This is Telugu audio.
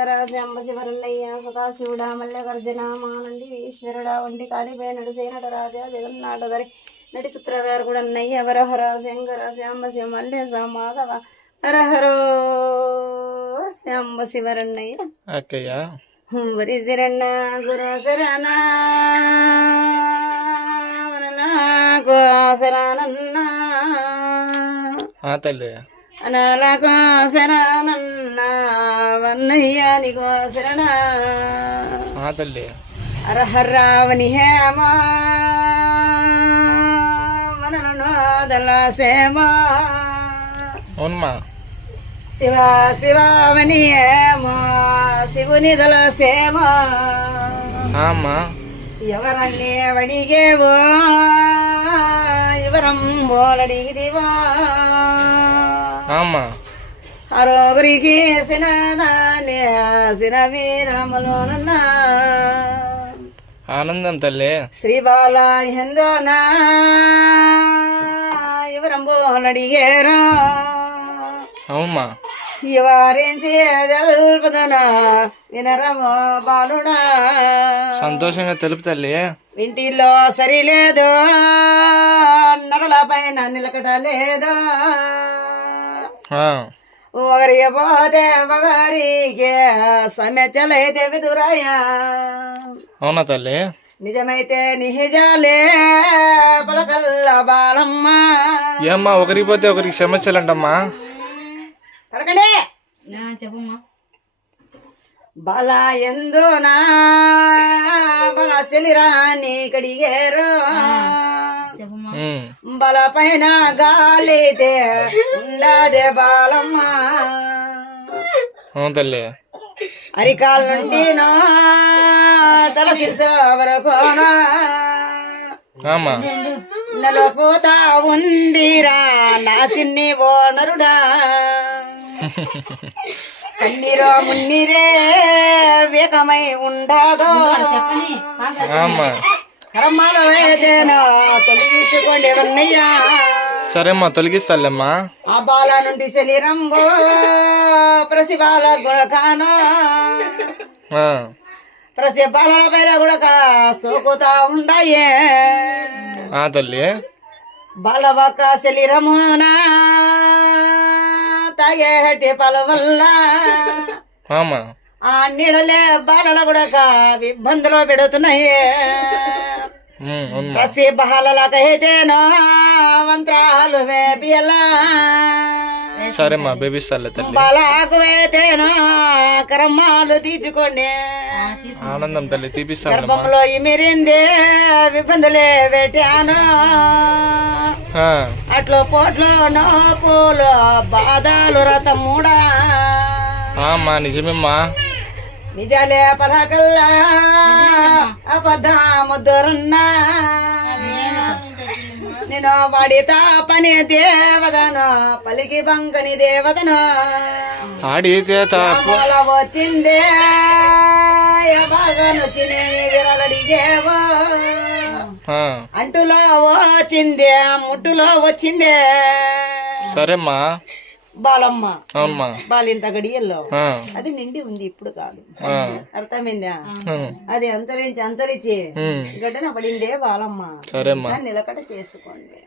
శంకర శంభ శివరల్లయ్య సదాశివుడా మల్లెగర్జన మానంది ఈశ్వరుడా వంటి కాలిపోయినడు సేనట రాజా జగన్నాటధరి నటి సూత్రధారు కూడా అన్నయ్య వరహర శంకర శంభ శివ మల్లేశ మాధవ హరహరో శంభ శివరన్నయ్య అక్కయ్య వరి శరణ గురు శరణ శరణన్న తల్లి అనాలకో శరణన్న వన్నయ్యానికో శరణ తల్లి అరహర్రావని హేమ మననోదల సేమ అవునమ్మా శివ శివావని హేమ శివుని దళ సేమ అమ్మా ఎవరన్నీ వడిగేవో ఎవరం బోలడిగిదివో అమ్మా అరోగురికి సినదాని సిన వీరములోనున్న ఆనందం తల్లి శ్రీ బాల హిందోనా ఎవరం బోలడిగేరో అవుమ్మా ఎవరించి తెలుపుదనా వినరమో బాలుడా సంతోషంగా తెలుపు తల్లి ఇంటిలో సరిలేదు నరల పైన నిలకట లేదు ఒకరికి పోతే ఒకరికి సమస్యలైతే విదురాయా అవునా తల్లి నిజమైతే నిజాలే పలకల్ల బాలమ్మ ఏమ్మా ఒకరికి పోతే ఒకరికి సమస్యలు అంటమ్మా కరకండి చెప్పమ్మా బల ఎందునా బల సెలిరాని కడిగేరు బల పైన గాలితే ఉండదే బాలమ్మ అవును తల్లి అరికాల నుండి తల శిరస వరకోనా నలపోతా ఉందిరా నా చిన్ని ఓ నరుడా కన్నీరో మున్నీరే వేకమై ఉండదో కరమ్మాలో ఏదేనో తొలగించుకోండి వన్నయ్యా సరేమ్మా తొలగిస్తాలేమ్మా ఆ బాల నుండి శరీరంబో ప్రసిబాల గుణకానో ప్రసి బాల పైన గుడక సోకుతా ఉండయే తల్లి బాలవక శరీరమునా తాగేటి పల వల్ల ఆ నీడలే బాలల గుడక ఇబ్బందులు పెడుతున్నాయి ప్రసి బాలలకైతేనో మంత్రాలు వేపియలా సరేమ్మా బేబిస్తాలే తల్లి బాలకు అయితేనో కర్మాలు తీర్చుకోండి ఆనందం తల్లి తీపిస్తాను గర్భంలో ఇమిరిందే ఇబ్బందులే పెట్టాను అట్లో పోట్లో నోపులు బాధలు రతముడా నిజమేమ్మా నిజాలే పలకల్లా అబద్ధముద్దురున్నా నేను వాడితా పని దేవతను పలికి బంకని దేవతను ఆడితే వచ్చిందే బాగా నొచ్చినే విరలడిగేవో అంటులో వచ్చిందే ముట్టులో వచ్చిందే సరేమ్మా బాలమ్మ అవునమ్మా బాలింత గడియల్లో అది నిండి ఉంది ఇప్పుడు కాదు అర్థమైందా అది అంతరించి గడ్డన పడిందే బాలమ్మ సరేమ్మా నిలకడ చేసుకోండి.